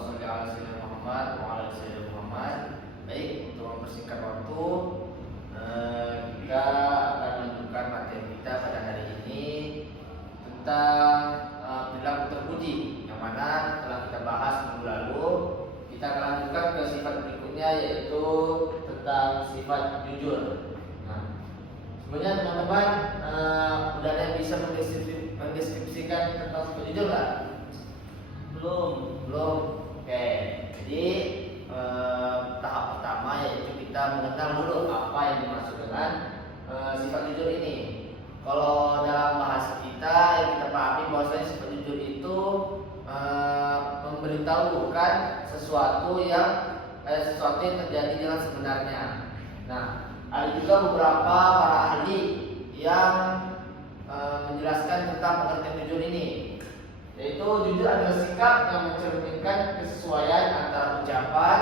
sholli ala sayyidina Muhammad wa ala sayyidina Muhammad. Baik, untuk mempersingkat waktu, kita akan melanjutkan materi kita pada hari ini tentang perilaku terpuji, yang mana telah kita bahas minggu lalu. Kita akan lanjutkan ke sifat berikutnya, yaitu tentang sifat jujur. Nah, sebenarnya teman-teman udah ada yang bisa mendeskripsikan tentang sifat jujur nggak? Belum. Oke. Jadi tahap pertama yaitu kita mengenal dulu apa yang dimaksud dengan sifat jujur ini. Kalau dalam bahasa kita yang kita pahami bahwasanya sifat jujur itu memberitahukan sesuatu yang terjadi dengan sebenarnya. Nah, ada juga beberapa para ahli yang menjelaskan tentang pengertian jujur ini, yaitu jujur adalah sikap yang mencerminkan kesesuaian antara ucapan,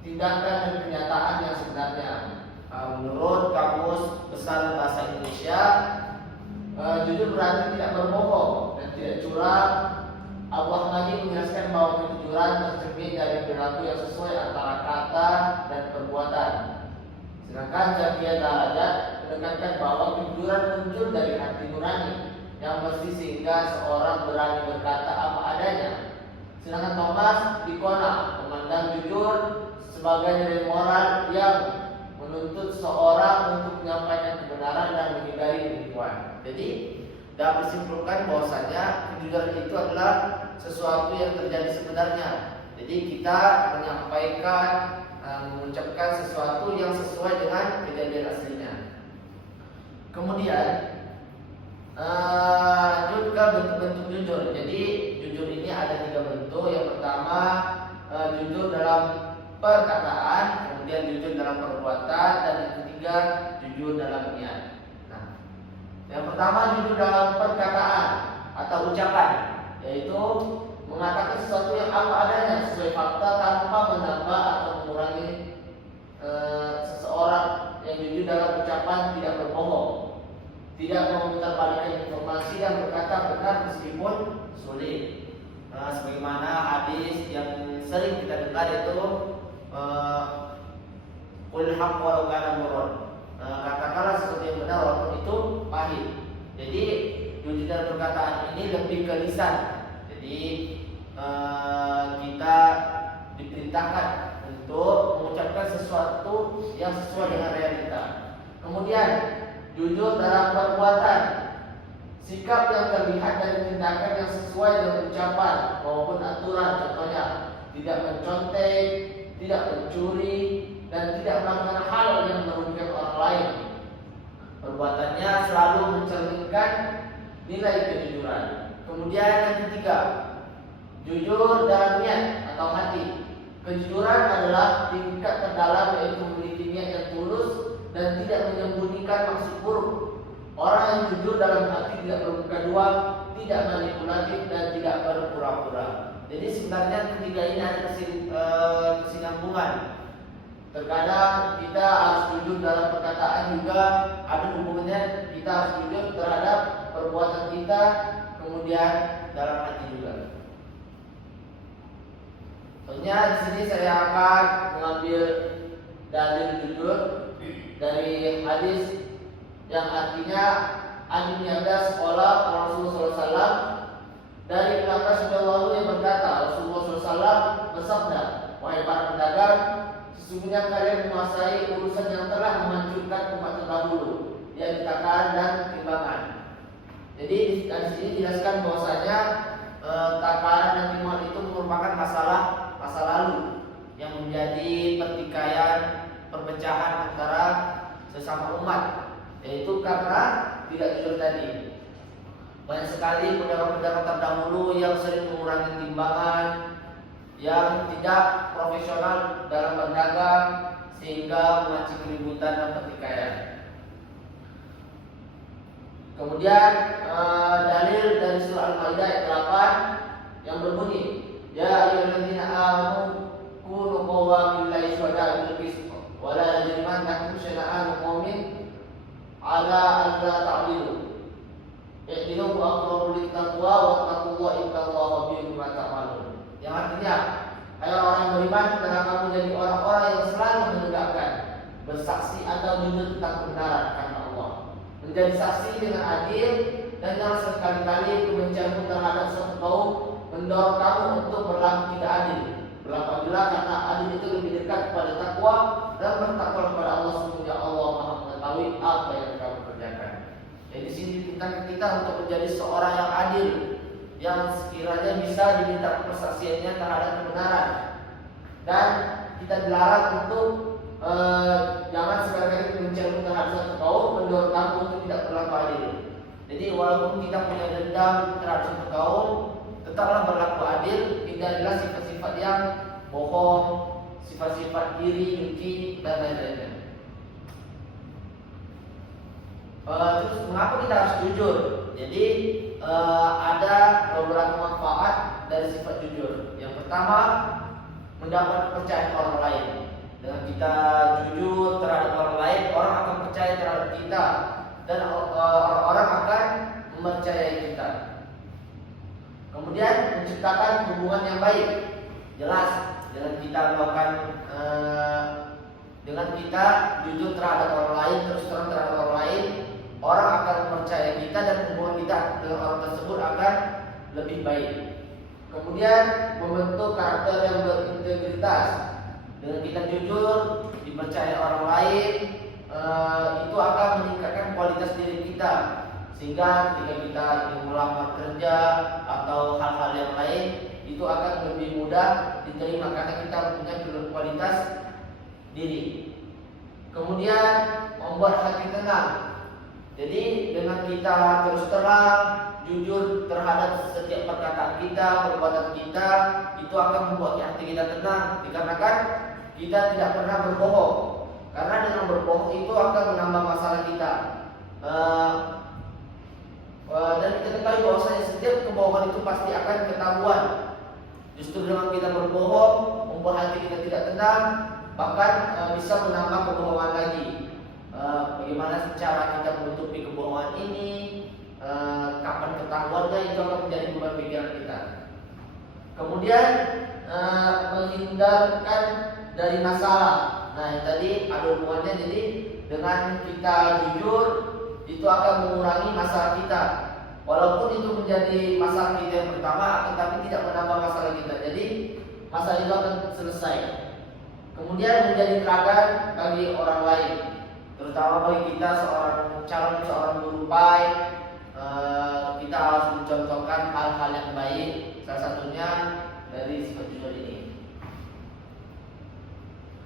tindakan dan kenyataan yang sebenarnya. Menurut Kamus Besar Bahasa Indonesia, jujur berarti tidak berbohong dan tidak curang. Allah lagi menjelaskan bahwa kejujuran tercermin dari perilaku yang sesuai antara kata dan perbuatan. Sedangkan Zafiyah Darajat menekankan bahwa kejujuran muncul dari hati nurani yang bersih sehingga seorang berani berkata apa adanya. Sedangkan Thomas Dikona memandang jujur sebagai nilai moral yang menuntut seorang untuk menyampaikan kebenaran dan menghindari penipuan. Jadi, dapat disimpulkan bahwasanya kejujuran itu adalah sesuatu yang terjadi sebenarnya. Jadi kita menyampaikan, mengucapkan sesuatu yang sesuai dengan kejadian aslinya. Kemudian lanjut ke bentuk-bentuk jujur. Jadi jujur ini ada 3 bentuk. Yang pertama jujur dalam perkataan, kemudian jujur dalam perbuatan, dan yang ketiga jujur dalam niat. Nah, yang pertama jujur dalam perkataan atau ucapan, yaitu mengatakan sesuatu yang apa adanya sesuai fakta tanpa menambah atau mengurangi. Seseorang yang jujur dalam ucapan tidak berbohong, tidak memutarbalikkan informasi dan berkata benar meskipun sulit. Sebagaimana hadis yang sering kita dengar itu qul haqq walau kana murran. Katakanlah sesuatu yang benar walaupun itu pahit. Jadi jujur dalam perkataan ini lebih ke lisan. Jadi kita diperintahkan untuk mengucapkan sesuatu yang sesuai dengan realita. Kemudian jujur dalam perbuatan, sikap yang terlihat dari tindakan yang sesuai dengan ucapan maupun aturan. Contohnya tidak mencontek, tidak mencuri, dan tidak melakukan hal yang merugikan orang lain. Perbuatannya selalu mencerminkan nilai kejujuran. Kemudian yang ketiga, jujur dalam niat atau hati. Kejujuran adalah tingkat terdalam, yaitu memiliki niat yang tulus dan tidak menyembunyikan maksud buruk. Orang yang jujur dalam hati tidak bermuka dua, tidak manipulatif, dan tidak berpura-pura. Jadi sebenarnya ketiga ini ada kesinambungan. Terkadang kita harus jujur dalam perkataan, juga ada hubungannya kita harus jujur terhadap perbuatan kita, kemudian dalam hati juga. Tentunya di sini saya akan mengambil dalil jujur dari hadis yang artinya an Ibnu Abbas sekolah Rasulullah SAW. Dari Ibnu Abbas radhiyallahu yang berkata, Rasulullah SAW bersabda, wahai para pedagang, sesungguhnya kalian menguasai urusan yang telah menghancurkan umat terdahulu, yaitu takaran dan timbangan. Jadi di sini dijelaskan bahwasanya takaran dan timbangan itu merupakan masa lalu yang menjadi pertikaian, perpecahan antara sesama umat, yaitu karena tidak jujur tadi. Banyak sekali pedagang-pedagang terdahulu yang sering mengurangi timbangan, yang tidak profesional dalam berdagang, sehingga memancing keributan dan pertikaian. Kemudian dalil dari surah Al-Maidah ayat 8 yang berbunyi, ya ayyuhalladzina amanu kunu qawwamin lillahi syuhada'a bil qist wa la yajrimannakum syana'anu qaumin ala alla ta'dilu i'dilu aqrabu lit taqwa wa taqullaha innallaha bima ta'malun. Yang artinya beriman dan kamu menjadi orang-orang yang selalu menegakkan bersaksi atau jujur tentang kebenaran karena Allah, menjadi saksi dengan adil, dan jangan sekali-kali kebencianmu terhadap suatu kaum mendorong kamu untuk berlaku tidak adil. Berlakulah karena adil itu lebih dekat kepada takwa, dan bertakwa kepada Allah, sesungguhnya Allah Maha mengetahui apa yang kamu kerjakan. Jadi di sini kita untuk menjadi seorang yang adil, yang sekiranya bisa diminta persaksiannya terhadap kebenaran, dan kita dilarang untuk jangan sekali-kali kebencian terhadap satu kaum mendorong kamu untuk tidak berlaku adil. Jadi walaupun kita punya dendam terhadap satu kaum, tetaplah berlaku adil, hindarilah sifat-sifat yang bohong, sifat-sifat iri, dengki, dan lain-lainnya. Terus mengapa kita harus jujur? Jadi ada beberapa manfaat dari sifat jujur. Yang pertama, mendapat kepercayaan orang lain. Dengan kita jujur terhadap orang lain, orang akan percaya terhadap kita, dan orang akan mempercayai kita. Kemudian menciptakan hubungan yang baik. Jelas dengan kita melakukan dengan kita jujur terhadap orang lain, terus terang terhadap orang lain, orang akan percaya kita dan hubungan kita dengan orang tersebut akan lebih baik. Kemudian membentuk karakter yang berintegritas. Dengan kita jujur, dipercaya orang lain, itu akan meningkatkan kualitas diri kita, sehingga ketika kita ingin melamar kerja atau hal-hal yang lain, itu akan lebih mudah diterima karena kita mempunyai kualitas diri. Kemudian membuat hati tenang. Jadi dengan kita terus terang, jujur terhadap setiap perkataan kita, perbuatan kita, itu akan membuat hati kita tenang, dikarenakan kita tidak pernah berbohong. Karena dengan berbohong itu akan menambah masalah kita. Dan kita ketahui bahwasanya setiap kebohongan itu pasti akan ketahuan. Justru dengan kita berbohong, membuat hati kita tidak tenang, bahkan bisa menambah kebohongan lagi. Bagaimana cara kita menutupi kebohongan ini, kapan ketahuannya, itu akan menjadi beban pikiran kita. Kemudian menghindarkan dari masalah. Nah, yang tadi ada hubungannya. Jadi dengan kita jujur, itu akan mengurangi masalah kita. Walaupun itu menjadi masalah kita yang pertama, tetapi tidak menambah masalah kita. Jadi masalah itu akan selesai. Kemudian menjadi teladan bagi orang lain, terutama bagi kita seorang guru baik. Kita harus mencontohkan hal-hal yang baik. Salah satunya dari sifat jujur ini.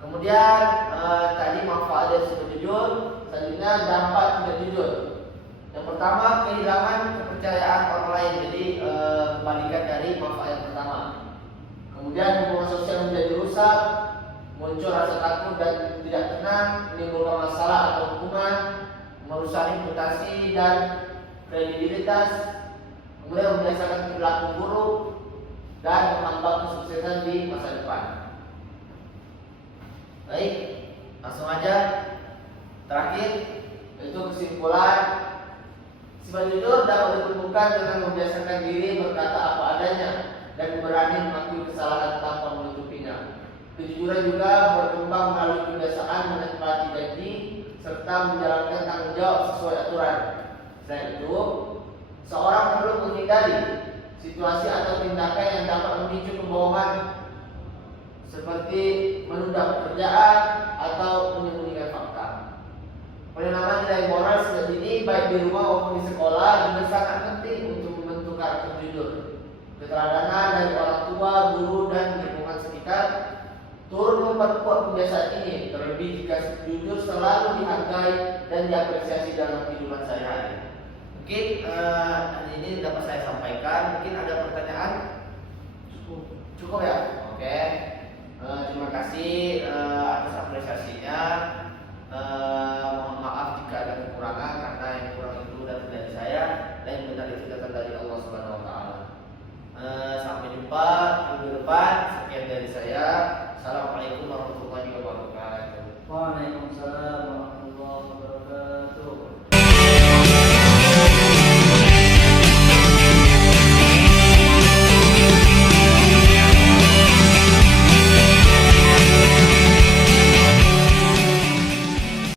Kemudian tadi manfaat dari sifat jujur. Selanjutnya dampak tidak jujur. Yang pertama, kehilangan kepercayaan orang lain. Jadi kebalikan dari manfaat yang pertama. Kemudian hubungan sosial menjadi rusak, muncul rasa takut dan tidak tenang, menimbulkan masalah atau hukuman, merusak reputasi dan kredibilitas, kemudian membiasakan perilaku buruk dan menghambat kesuksesan di masa depan. Baik, langsung aja. Terakhir, itu kesimpulan. Sifat jujur dapat ditemukan dengan membiasakan diri berkata apa adanya dan berani mengakui kesalahan tanpa menutupinya. Kejujuran juga berkembang melalui kebiasaan menepati janji serta menjalankan tanggung jawab sesuai aturan. Selain itu, seorang perlu menghindari situasi atau tindakan yang dapat memicu kebohongan, seperti menunda pekerjaan atau menyembunyikan fakta. Penanaman nilai moral sejak dini, baik di rumah maupun di sekolah, juga sangat penting untuk membentuk karakter jujur. Keteladanan dari orang tua, guru, dan lingkungan sekitar turut memperkuat kebiasaan ini, terlebih jika jujur selalu dihargai dan diapresiasi dalam kehidupan sehari-hari. Mungkin ini dapat saya sampaikan. Mungkin ada pertanyaan.